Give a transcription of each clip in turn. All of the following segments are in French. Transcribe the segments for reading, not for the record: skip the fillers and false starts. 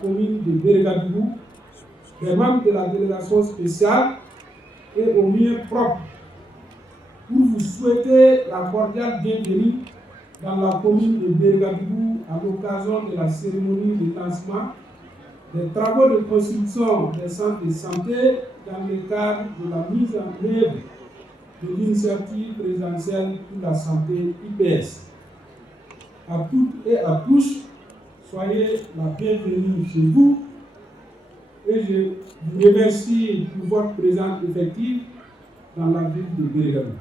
commune de Bergadougou, des membres de la délégation spéciale et aux miens propres pour vous souhaiter la cordiale bienvenue dans la commune de Bergadougou à l'occasion de la cérémonie de lancement des travaux de construction des centres de santé dans le cadre de la mise en œuvre de l'initiative présidentielle pour la santé IPS. À toutes et à tous, soyez la bienvenue chez vous et je vous remercie pour votre présence effective dans la ville de Bergadougou.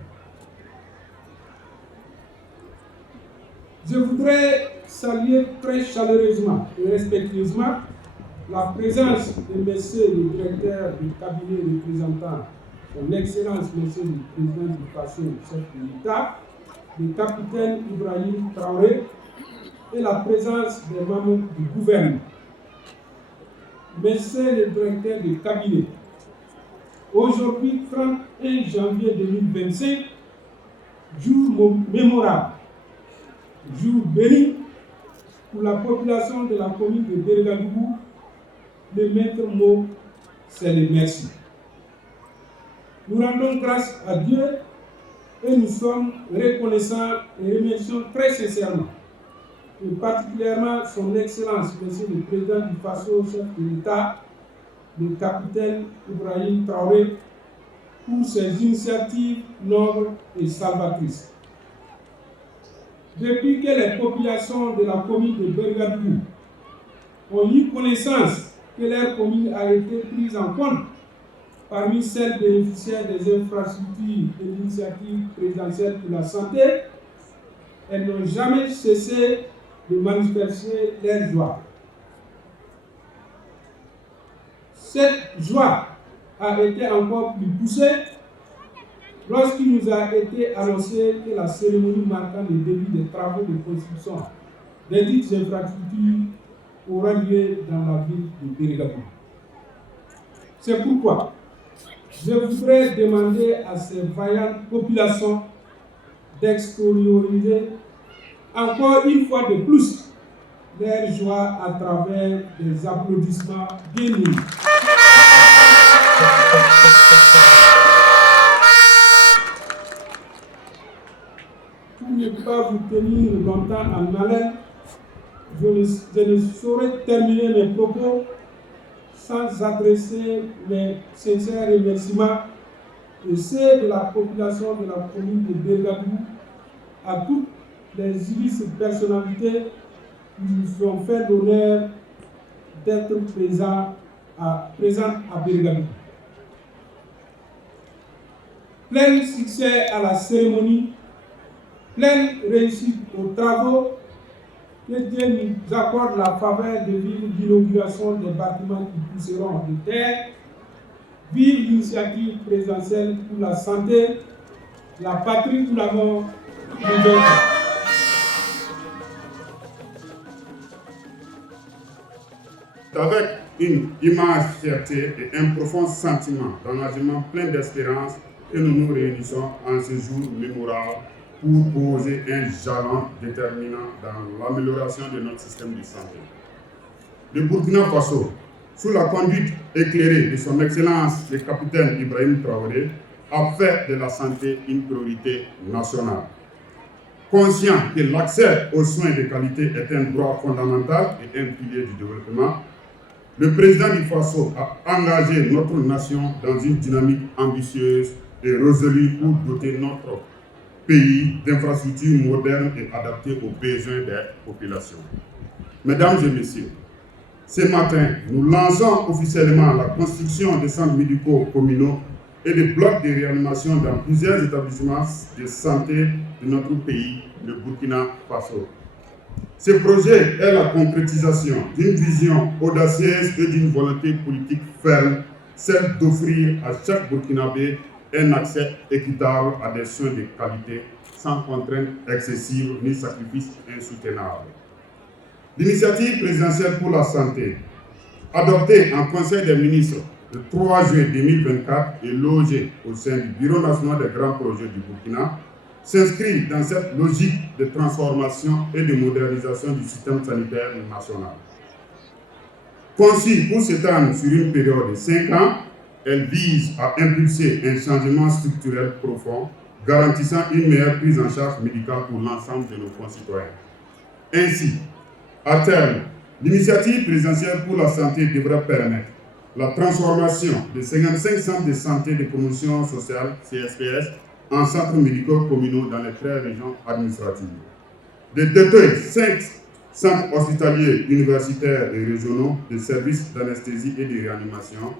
Je voudrais saluer très chaleureusement et respectueusement la présence de Monsieur le directeur du cabinet représentant son Excellence Monsieur le Président du Faso, chef de l'État, le capitaine Ibrahim Traoré, et la présence des membres du gouvernement. Monsieur le directeur du cabinet, aujourd'hui 31 janvier 2025, jour mémorable, jour béni pour la population de la commune de Bergadougou, le maître mot, c'est le merci. Nous rendons grâce à Dieu et nous sommes reconnaissants et remercions très sincèrement, et particulièrement son Excellence, Monsieur le Président du Faso, chef de l'État, le capitaine Ibrahim Traoré, pour ses initiatives nobles et salvatrices. Depuis que les populations de la commune de Bergadougou ont eu connaissance que leur commune a été prise en compte parmi celles bénéficiaires des infrastructures de l'initiative présidentielle pour la santé, elles n'ont jamais cessé de manifester leur joie. Cette joie a été encore plus poussée lorsqu'il nous a été annoncé que la cérémonie marquant le début des travaux de construction des dites infrastructures aura lieu dans la ville de Bergadougou. C'est pourquoi je voudrais demander à ces vaillantes populations d'extérioriser encore une fois de plus leur joie à travers des applaudissements bien unis. Pour ne pas vous tenir longtemps en haleine, je ne saurais terminer mes propos sans adresser mes sincères remerciements et ceux de la population de la commune de Bergadougou à toutes les illustres personnalités qui nous ont fait l'honneur d'être présents à Bergadougou. Plein succès à la cérémonie, pleine réussite aux travaux, que Dieu nous accorde la faveur de vivre l'inauguration des bâtiments qui pousseront de terre. Vive l'initiative présidentielle pour la santé, la patrie pour la mort, Avec une immense fierté et un profond sentiment d'engagement plein d'espérance que nous nous réunissons en ce jour mémorable pour poser un jalon déterminant dans l'amélioration de notre système de santé. Le Burkina Faso, sous la conduite éclairée de son Excellence le capitaine Ibrahim Traoré, a fait de la santé une priorité nationale. Conscient que l'accès aux soins de qualité est un droit fondamental et un pilier du développement, le président du Faso a engagé notre nation dans une dynamique ambitieuse et résolue pour doter notre pays d'infrastructures modernes et adaptées aux besoins des populations. Mesdames et messieurs, ce matin, nous lançons officiellement la construction des centres médicaux communaux et des blocs de réanimation dans plusieurs établissements de santé de notre pays, le Burkina Faso. Ce projet est la concrétisation d'une vision audacieuse et d'une volonté politique ferme, celle d'offrir à chaque Burkinabé un accès équitable à des soins de qualité, sans contraintes excessives ni sacrifices insoutenables. L'initiative présidentielle pour la santé, adoptée en Conseil des ministres le 3 juin 2024 et logée au sein du Bureau national des grands projets du Burkina, s'inscrit dans cette logique de transformation et de modernisation du système sanitaire national. Conçue pour s'étendre sur une période de 5 ans, elle vise à impulser un changement structurel profond, garantissant une meilleure prise en charge médicale pour l'ensemble de nos concitoyens. Ainsi, à terme, l'initiative présidentielle pour la santé devrait permettre la transformation de 55 centres de santé de promotion sociale, CSPS, en centres médicaux communaux dans les 13 régions administratives. De doter 5 centres hospitaliers, universitaires et régionaux de services d'anesthésie et de réanimation,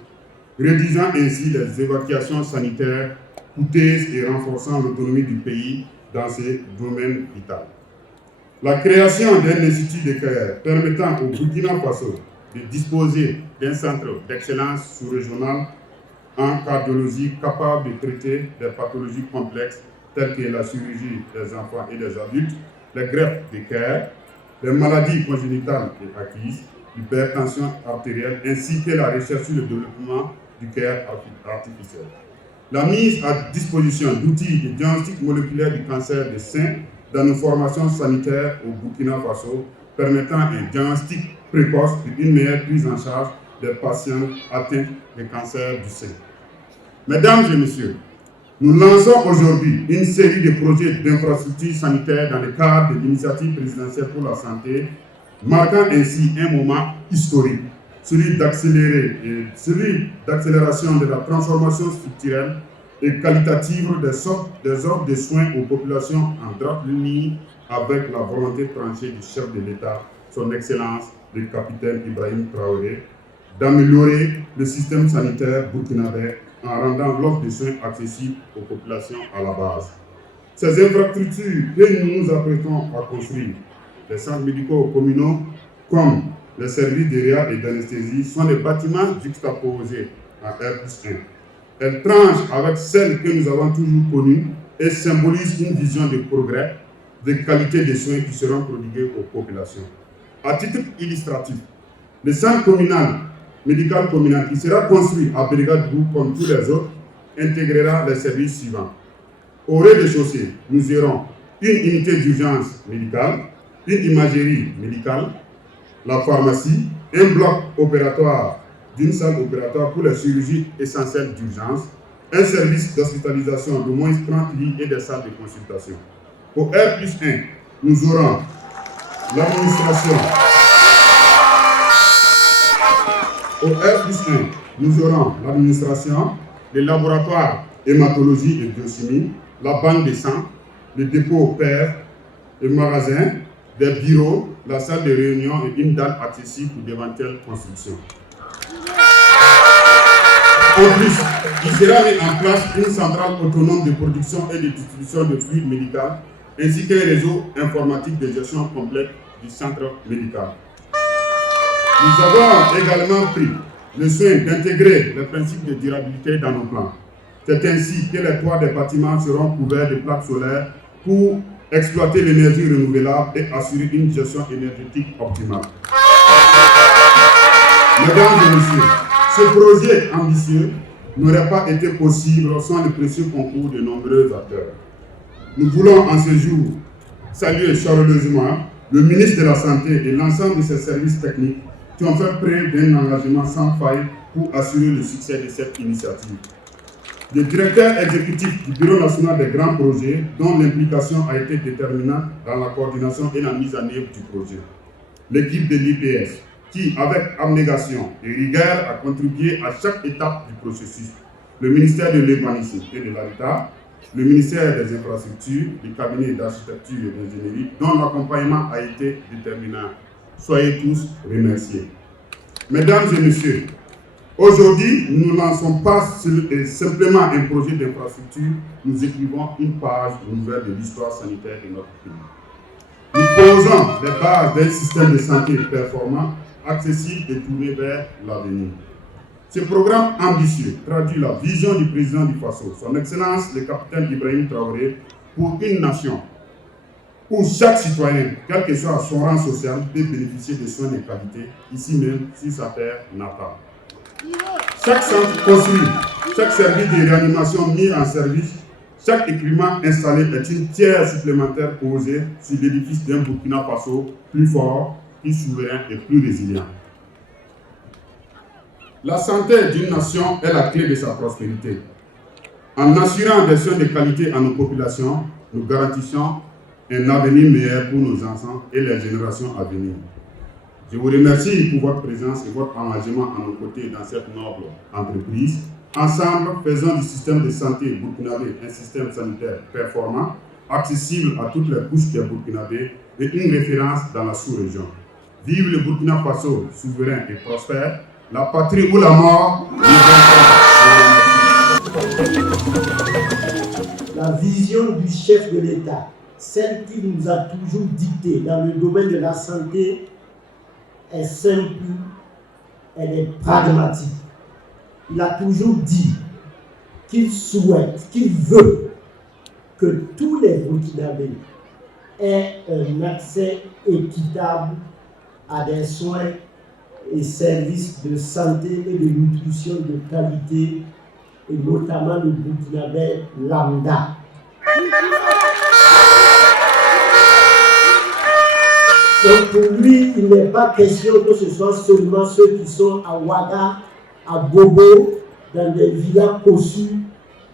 réduisant ainsi les évacuations sanitaires coûteuses et renforçant l'autonomie du pays dans ces domaines vitaux. La création d'un institut de carrière permettant au Burkina Faso de disposer d'un centre d'excellence sous-régional en cardiologie capable de traiter des pathologies complexes telles que la chirurgie des enfants et des adultes, les greffes de cœur, les maladies congénitales et acquises, l'hypertension artérielle, ainsi que la recherche sur le développement du cœur artificiel. La mise à disposition d'outils de diagnostic moléculaire du cancer des seins dans nos formations sanitaires au Burkina Faso, permettant un diagnostic précoce et une meilleure prise en charge des patients atteints de cancer du sein. Mesdames et messieurs, nous lançons aujourd'hui une série de projets d'infrastructures sanitaires dans le cadre de l'initiative présidentielle pour la santé, marquant ainsi un moment historique, celui d'accélération de la transformation structurelle et qualitative des offres de soins aux populations en droite ligne avec la volonté tranchée du chef de l'État, son Excellence, le capitaine Ibrahim Traoré, d'améliorer le système sanitaire burkinabé en rendant l'offre de soins accessible aux populations à la base. Ces infrastructures que nous nous apprêtons à construire, les centres médicaux communaux comme les services de réa et d'anesthésie, sont des bâtiments juxtaposés en R+1. Elles tranchent avec celles que nous avons toujours connues et symbolisent une vision de progrès, de qualité des soins qui seront prodigués aux populations. À titre illustratif, le centre médical communal qui sera construit à Bérégadougou comme tous les autres intégrera les services suivants. Au rez-de-chaussée, nous aurons une unité d'urgence médicale, une imagerie médicale, la pharmacie, un bloc opératoire d'une salle opératoire pour les chirurgies essentielles d'urgence, un service d'hospitalisation d'au moins 30 lits et des salles de consultation. Au R+1, nous aurons l'administration. Au R+1, nous aurons l'administration, les laboratoires hématologie et biochimie, la banque de sang, le dépôt PER, le magasin, des bureaux, la salle de réunion et une dalle accessible pour d'éventuelles constructions. En plus, il sera mis en place une centrale autonome de production et de distribution de fluides médicaux, ainsi qu'un réseau informatique de gestion complète du centre médical. Nous avons également pris le soin d'intégrer les principes de durabilité dans nos plans. C'est ainsi que les toits des bâtiments seront couverts de plaques solaires pour exploiter l'énergie renouvelable et assurer une gestion énergétique optimale. Mesdames et messieurs, ce projet ambitieux n'aurait pas été possible sans le précieux concours de nombreux acteurs. Nous voulons en ce jour saluer chaleureusement le ministre de la Santé et l'ensemble de ses services techniques qui ont fait preuve d'un engagement sans faille pour assurer le succès de cette initiative. Le directeur exécutif du Bureau national des grands projets, dont l'implication a été déterminante dans la coordination et la mise en œuvre du projet. L'équipe de l'IPS, qui, avec abnégation et rigueur, a contribué à chaque étape du processus. Le ministère de l'Urbanisme et de l'Habitat, le ministère des Infrastructures, le cabinet d'architecture et d'ingénierie, dont l'accompagnement a été déterminant. Soyez tous remerciés. Mesdames et messieurs, aujourd'hui, nous ne lançons pas simplement un projet d'infrastructure, nous écrivons une page nouvelle de l'histoire sanitaire de notre pays. Nous posons les bases d'un système de santé performant, accessible et tourné vers l'avenir. Ce programme ambitieux traduit la vision du président du Faso, son Excellence le capitaine Ibrahim Traoré, pour une nation où chaque citoyen, quel que soit son rang social, peut bénéficier de soins de qualité, ici même sur sa terre natale. Chaque centre construit, chaque service de réanimation mis en service, chaque équipement installé est une pierre supplémentaire posée sur l'édifice d'un Burkina Faso plus fort, plus souverain et plus résilient. La santé d'une nation est la clé de sa prospérité. En assurant des soins de qualité à nos populations, nous garantissons un avenir meilleur pour nos enfants et les générations à venir. Je vous remercie pour votre présence et votre engagement à nos côtés dans cette noble entreprise. Ensemble, faisons du système de santé burkinabé un système sanitaire performant, accessible à toutes les couches des Burkinabés et une référence dans la sous-région. Vive le Burkina Faso, souverain et prospère, la patrie ou la mort. La vision du chef de l'État, celle qu'il nous a toujours dictée dans le domaine de la santé, est simple, elle est pragmatique. Il a toujours dit qu'il souhaite, qu'il veut que tous les Burkinabés aient un accès équitable à des soins et services de santé et de nutrition de qualité, et notamment le Burkinabé lambda. Donc pour lui, il n'est pas question que ce soit seulement ceux qui sont à Ouaga, à Bobo, dans des villas cossues,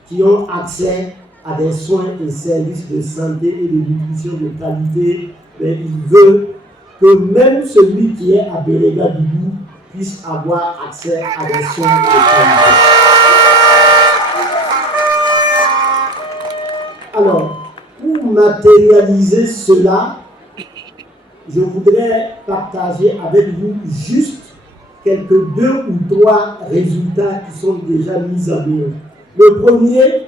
qui ont accès à des soins et services de santé et de nutrition de qualité, mais il veut que même celui qui est à Béréga-Doudou puisse avoir accès à des soins de qualité. Alors, pour matérialiser cela, je voudrais partager avec vous juste quelques 2 ou 3 résultats qui sont déjà mis en œuvre. Le premier,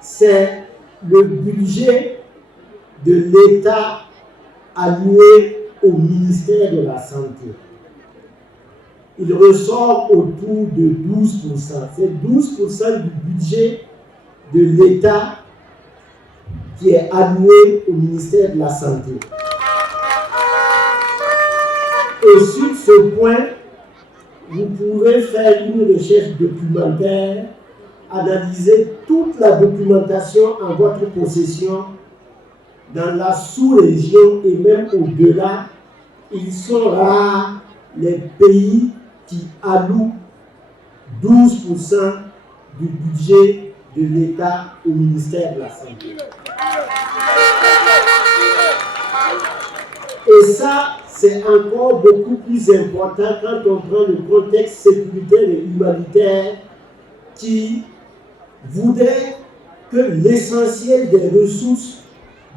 c'est le budget de l'État alloué au ministère de la Santé. Il ressort autour de 12%. C'est 12% du budget de l'État qui est alloué au ministère de la Santé. Et sur ce point, vous pouvez faire une recherche documentaire, analyser toute la documentation en votre possession dans la sous-région et même au-delà. Ils sont rares les pays qui allouent 12% du budget de l'État au ministère de la Santé. Et ça, c'est encore beaucoup plus important quand on prend le contexte sécuritaire et humanitaire qui voudrait que l'essentiel des ressources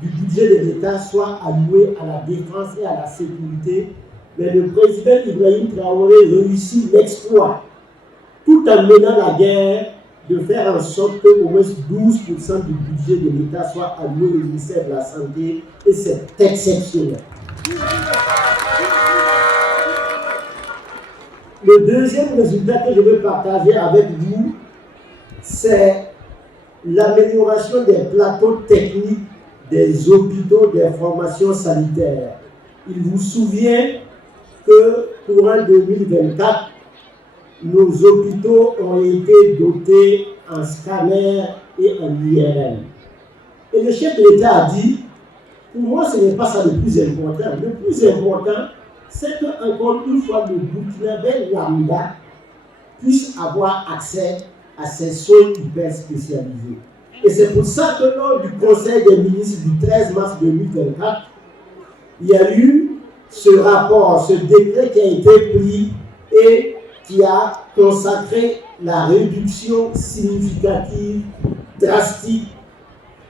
du budget de l'État soit alloué à la défense et à la sécurité. Mais le président Ibrahim Traoré réussit l'exploit, tout en menant la guerre, de faire en sorte qu'au moins 12% du budget de l'État soit alloué au ministère de la Santé, et c'est exceptionnel. Le deuxième résultat que je veux partager avec vous, c'est l'amélioration des plateaux techniques des hôpitaux des formations sanitaires. Il vous souvient que courant 2024, nos hôpitaux ont été dotés en scanner et en IRM. Et le chef de l'État a dit, pour moi ce n'est pas ça le plus important. Le plus important, c'est qu'encore une fois, le Burkinabé lambda puisse avoir accès à ces soins hyper spécialisés. Et c'est pour ça que lors du Conseil des ministres du 13 mars 2024, il y a eu ce rapport, ce décret qui a été pris et qui a consacré la réduction significative, drastique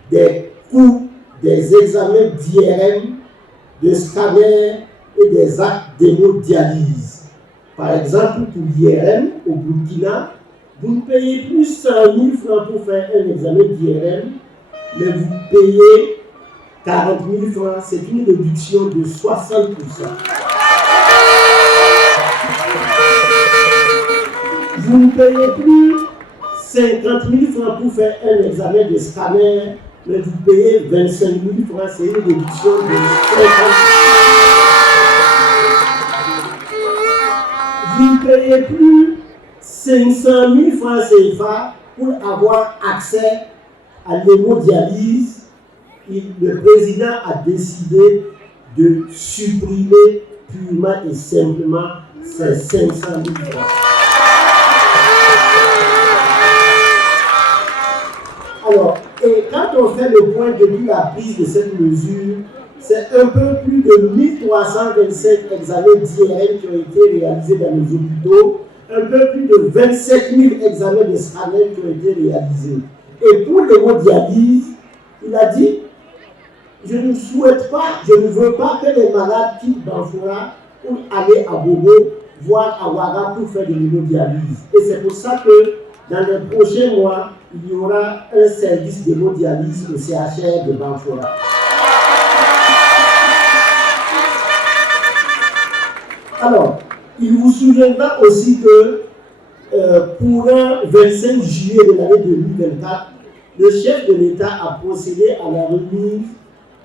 des coûts des examens d'IRM, de scanner et des actes d'hémodialyse. Par exemple, pour l'IRM, au Burkina, vous ne payez plus 100 000 francs pour faire un examen d'IRM, mais vous payez 40 000 francs. C'est une réduction de 60%. Vous ne payez plus 50 000 francs pour faire un examen de scanner, mais vous payez 25 000 francs. C'est une réduction de 50%. Vous ne payez plus 500 000 francs CFA pour avoir accès à l'hémodialyse. Le président a décidé de supprimer purement et simplement ces 500 000 francs. quand on fait le point depuis la prise de cette mesure, c'est un peu plus de 1325 examens d'IRM qui ont été réalisés dans les hôpitaux, un peu plus de 27 000 examens de scanner qui ont été réalisés. Et pour l'hémodialyse, il a dit, je ne souhaite pas, je ne veux pas que les malades quittent Banfora pour aller à Bobo, voire à Ouaga pour faire de l'hémodialyse. Et c'est pour ça que dans les prochains mois, il y aura un service d'hémodialyse au CHR de Banfora. Alors, il vous souviendra aussi que pour un 25 juillet de l'année 2024, le chef de l'État a procédé à la remise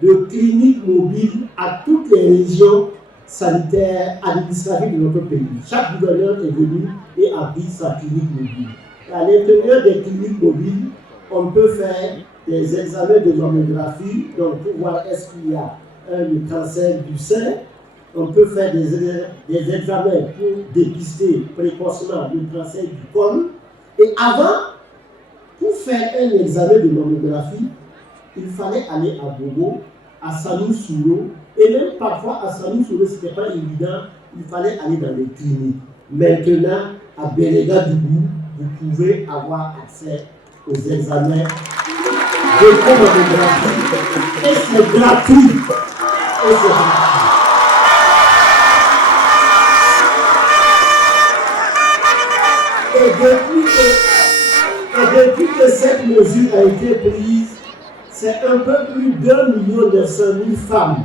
de cliniques mobiles à toutes les régions sanitaires administratives de notre pays. Chaque gouverneur est venu et a pris sa clinique mobile. À l'intérieur des cliniques mobiles, on peut faire des examens de mammographie, donc pour voir est-ce qu'il y a un cancer du sein. On peut faire des examens pour dépister précocement le cancer du col. Et avant, pour faire un examen de mammographie, il fallait aller à Bobo, à Sanou-Souro, et même parfois à Sanou-Souro, ce n'était pas évident, il fallait aller dans les cliniques. Maintenant, à Béréga-Dougou, vous pouvez avoir accès aux examens de mammographie. Et c'est gratuit. Et depuis que cette mesure a été prise, c'est un peu plus d'1 900 000 femmes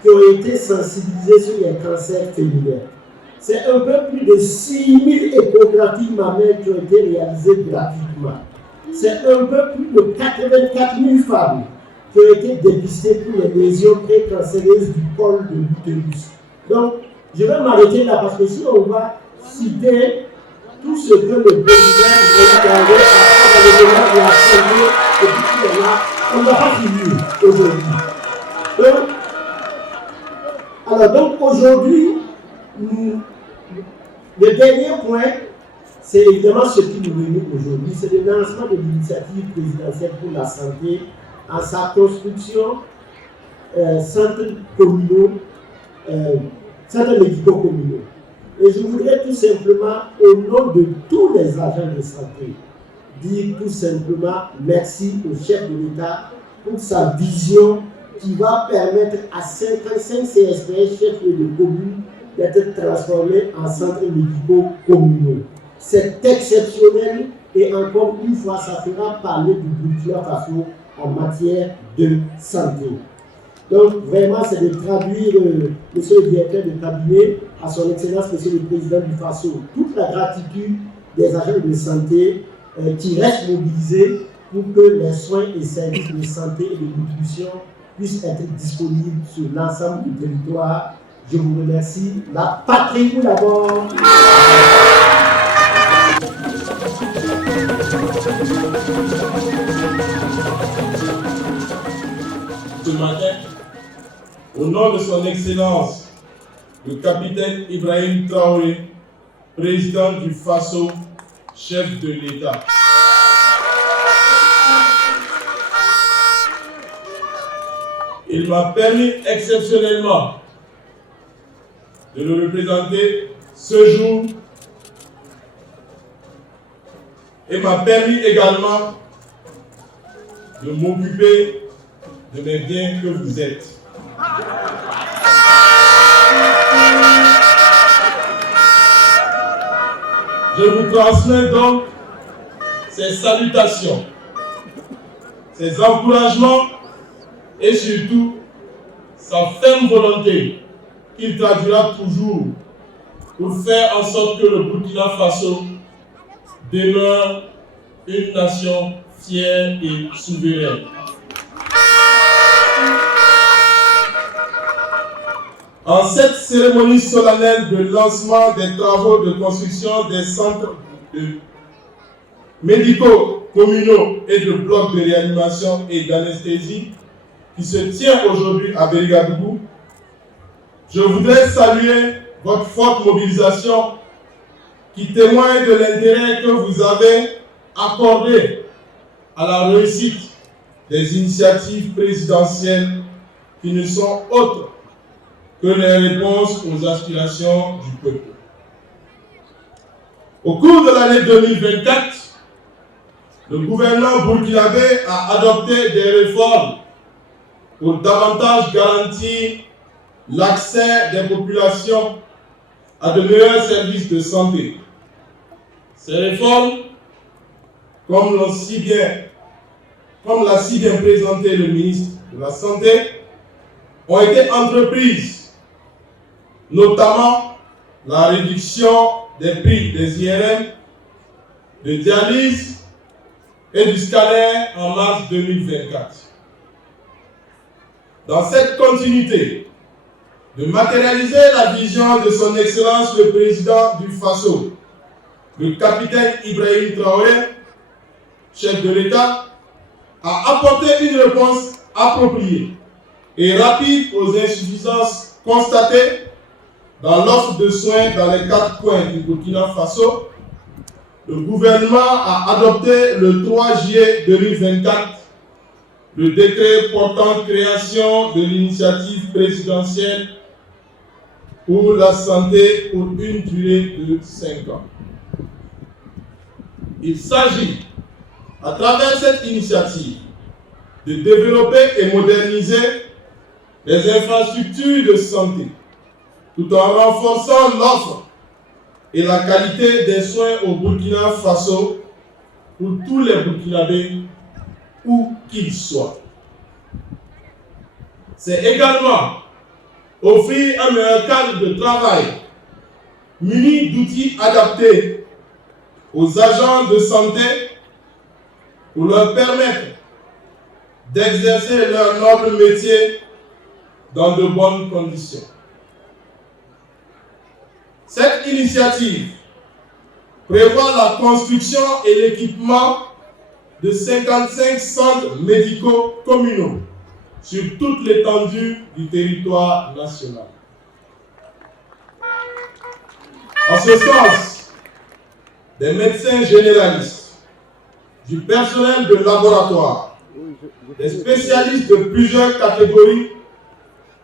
qui ont été sensibilisées sur les cancers féminins. C'est un peu plus de 6 000 échographies mammaires qui ont été réalisées gratuitement. C'est un peu plus de 84 000 femmes qui ont été dépistées pour les lésions précancéreuses du col de l'utérus. Donc, je vais m'arrêter là parce que si on va citer tout ce que le président veut garder à le débat de la santé depuis qu'il est là, on ne va pas finir aujourd'hui. Donc aujourd'hui, le dernier point, c'est évidemment ce qui nous réunit aujourd'hui, c'est le lancement de l'initiative présidentielle pour la santé en sa construction centres communaux, centres médicaux communaux. Et je voudrais tout simplement, au nom de tous les agents de santé, dire tout simplement merci au chef de l'État pour sa vision qui va permettre à 55 CSPS chefs de communes d'être transformés en centres médicaux communaux. C'est exceptionnel et encore une fois, ça fera parler du Burkina Faso en matière de santé. Donc vraiment, c'est de traduire, monsieur le directeur de cabinet, à son excellence, monsieur le président du Faso, toute la gratitude des agents de santé qui restent mobilisés pour que les soins et services de santé et de nutrition puissent être disponibles sur l'ensemble du territoire. Je vous remercie. La patrie tout d'abord. Ce matin, au nom de son Excellence, le capitaine Ibrahim Traoré, président du Faso, chef de l'État. Il m'a permis exceptionnellement de le représenter ce jour et m'a permis également de m'occuper de mes biens que vous êtes. Je vous transmets donc ces salutations, ces encouragements et surtout sa ferme volonté qu'il traduira toujours pour faire en sorte que le Burkina Faso demeure une nation fière et souveraine. En cette cérémonie solennelle de lancement des travaux de construction des centres médicaux communaux et de blocs de réanimation et d'anesthésie qui se tient aujourd'hui à Béréga-Dougou, je voudrais saluer votre forte mobilisation qui témoigne de l'intérêt que vous avez accordé à la réussite des initiatives présidentielles qui ne sont autres que les réponses aux aspirations du peuple. Au cours de l'année 2024, le gouvernement burkinabé a adopté des réformes pour davantage garantir l'accès des populations à de meilleurs services de santé. Ces réformes, comme l'a si bien présenté le ministre de la Santé, ont été entreprises, notamment la réduction des prix des IRM, de dialyse et du scanner en mars 2024. Dans cette continuité, de matérialiser la vision de son Excellence le Président du Faso, le capitaine Ibrahim Traoré, chef de l'État, a apporté une réponse appropriée et rapide aux insuffisances constatées dans l'offre de soins dans les 4 coins du Burkina Faso. Le gouvernement a adopté le 3 juillet 2024 le décret portant création de l'initiative présidentielle pour la santé pour une durée de 5 ans. Il s'agit, à travers cette initiative, de développer et moderniser les infrastructures de santé, tout en renforçant l'offre et la qualité des soins au Burkina Faso pour tous les Burkinabés, où qu'ils soient. C'est également offrir un meilleur cadre de travail muni d'outils adaptés aux agents de santé pour leur permettre d'exercer leur noble métier dans de bonnes conditions. Cette initiative prévoit la construction et l'équipement de 55 centres médicaux communaux sur toute l'étendue du territoire national. En ce sens, des médecins généralistes, du personnel de laboratoire, des spécialistes de plusieurs catégories,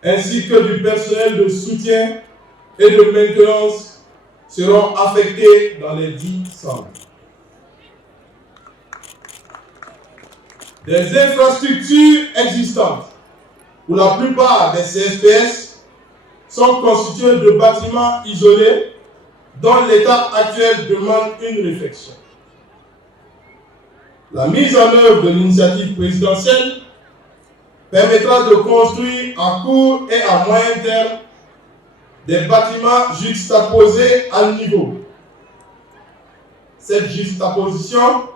ainsi que du personnel de soutien et de maintenance seront affectés dans les 10 centres. Des infrastructures existantes, pour la plupart des CSPS, sont constituées de bâtiments isolés dont l'état actuel demande une réflexion. La mise en œuvre de l'initiative présidentielle permettra de construire à court et à moyen terme des bâtiments juxtaposés à niveau. Cette juxtaposition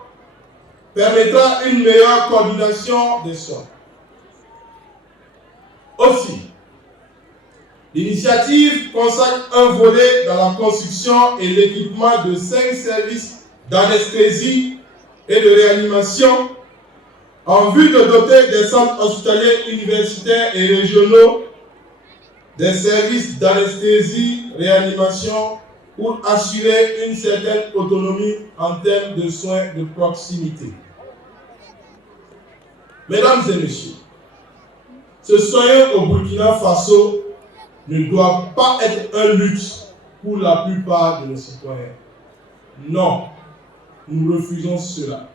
permettra une meilleure coordination des soins. Aussi, l'initiative consacre un volet dans la construction et l'équipement de 5 services d'anesthésie et de réanimation en vue de doter des centres hospitaliers universitaires et régionaux des services d'anesthésie, réanimation pour assurer une certaine autonomie en termes de soins de proximité. Mesdames et messieurs, se soigner au Burkina Faso ne doit pas être un luxe pour la plupart de nos citoyens. Non, nous refusons cela.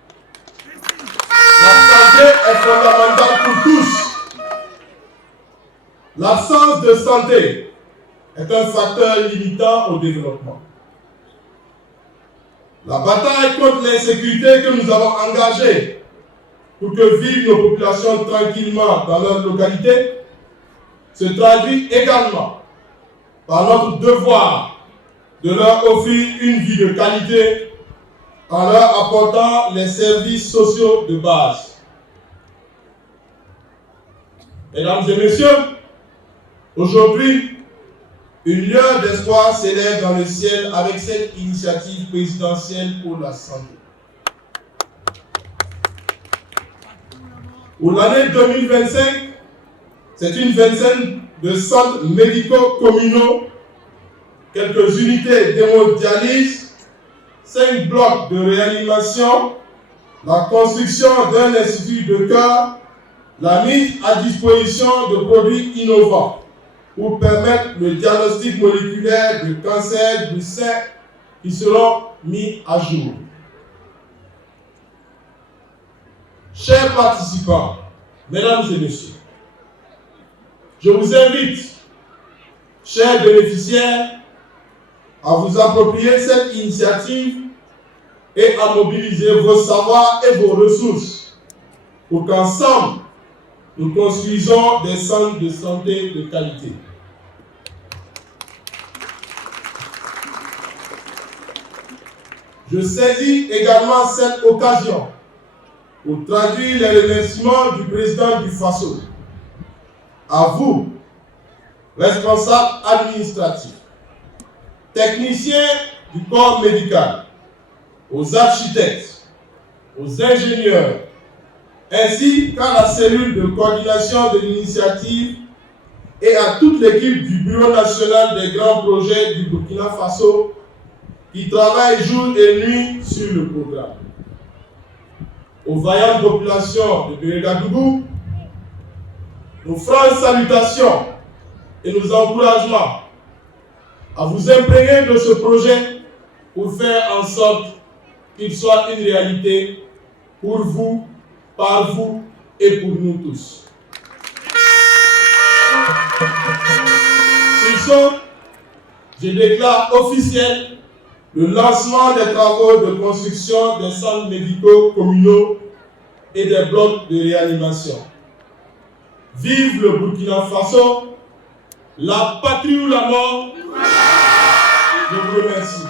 La santé est fondamentale pour tous. L'absence de santé est un facteur limitant au développement. La bataille contre l'insécurité que nous avons engagée pour que vivent nos populations tranquillement dans leur localité se traduit également par notre devoir de leur offrir une vie de qualité en leur apportant les services sociaux de base. Mesdames et messieurs, aujourd'hui, une lueur d'espoir s'élève dans le ciel avec cette initiative présidentielle pour la santé. Pour l'année 2025, c'est une vingtaine de centres médicaux communaux, quelques unités d'hémodialyse, 5 blocs de réanimation, la construction d'un institut de cœur la mise à disposition de produits innovants pour permettre le diagnostic moléculaire du cancer du sein qui seront mis à jour. Chers participants, mesdames et messieurs, je vous invite, chers bénéficiaires, à vous approprier cette initiative et à mobiliser vos savoirs et vos ressources pour qu'ensemble, nous construisons des centres de santé de qualité. Je saisis également cette occasion pour traduire les remerciements du président du FASO. À vous, responsables administratifs, techniciens du corps médical, aux architectes, aux ingénieurs, ainsi qu'à la cellule de coordination de l'initiative et à toute l'équipe du Bureau national des grands projets du Burkina Faso qui travaille jour et nuit sur le programme. Aux vaillantes populations de Ouagadougou, nos franches salutations et nos encouragements à vous imprégner de ce projet pour faire en sorte qu'il soit une réalité pour vous, par vous et pour nous tous. Sur ce, je déclare officiel le lancement des travaux de construction des centres médicaux communaux et des blocs de réanimation. Vive le Burkina Faso, la patrie ou la mort. Je vous remercie.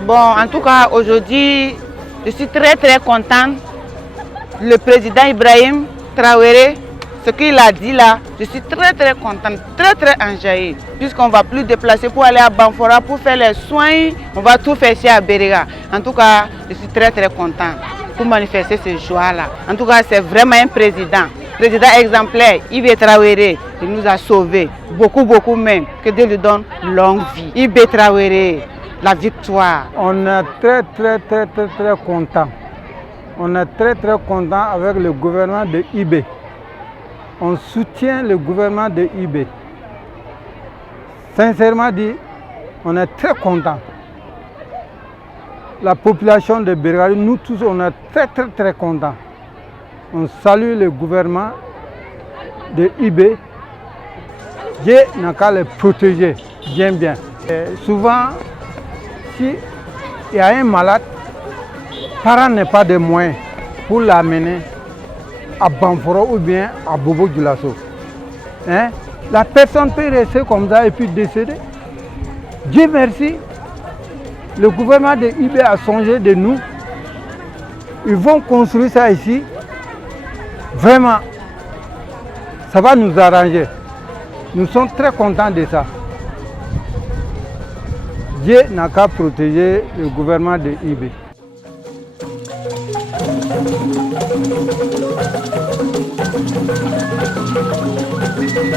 Bon, en tout cas, aujourd'hui, je suis très contente. Le président Ibrahim Traoré, ce qu'il a dit là, je suis très contente, très enjaillée. Puisqu'on ne va plus déplacer pour aller à Banfora pour faire les soins, on va tout faire ici à Berega. En tout cas, je suis très contente pour manifester ce joie-là. En tout cas, c'est vraiment un président exemplaire, Ibrahim Traoré, il nous a sauvés, beaucoup même, que Dieu lui donne longue vie. Ibrahim Traoré, la victoire. On est très content. On est très content avec le gouvernement de IB. On soutient le gouvernement de IB. Sincèrement dit, on est très content. La population de Berega, nous tous, on est très contents. On salue le gouvernement de IB. Dieu n'a qu'à les protéger bien. Et souvent, s'il y a un malade, parent n'a pas de moyens pour l'amener à Banfora ou bien à Bobo Dioulasso. La personne peut rester comme ça et puis décéder. Dieu merci, le gouvernement de IB a songé de nous. Ils vont construire ça ici. Vraiment, ça va nous arranger. Nous sommes très contents de ça. Dieu n'a qu'à protéger le gouvernement de IB.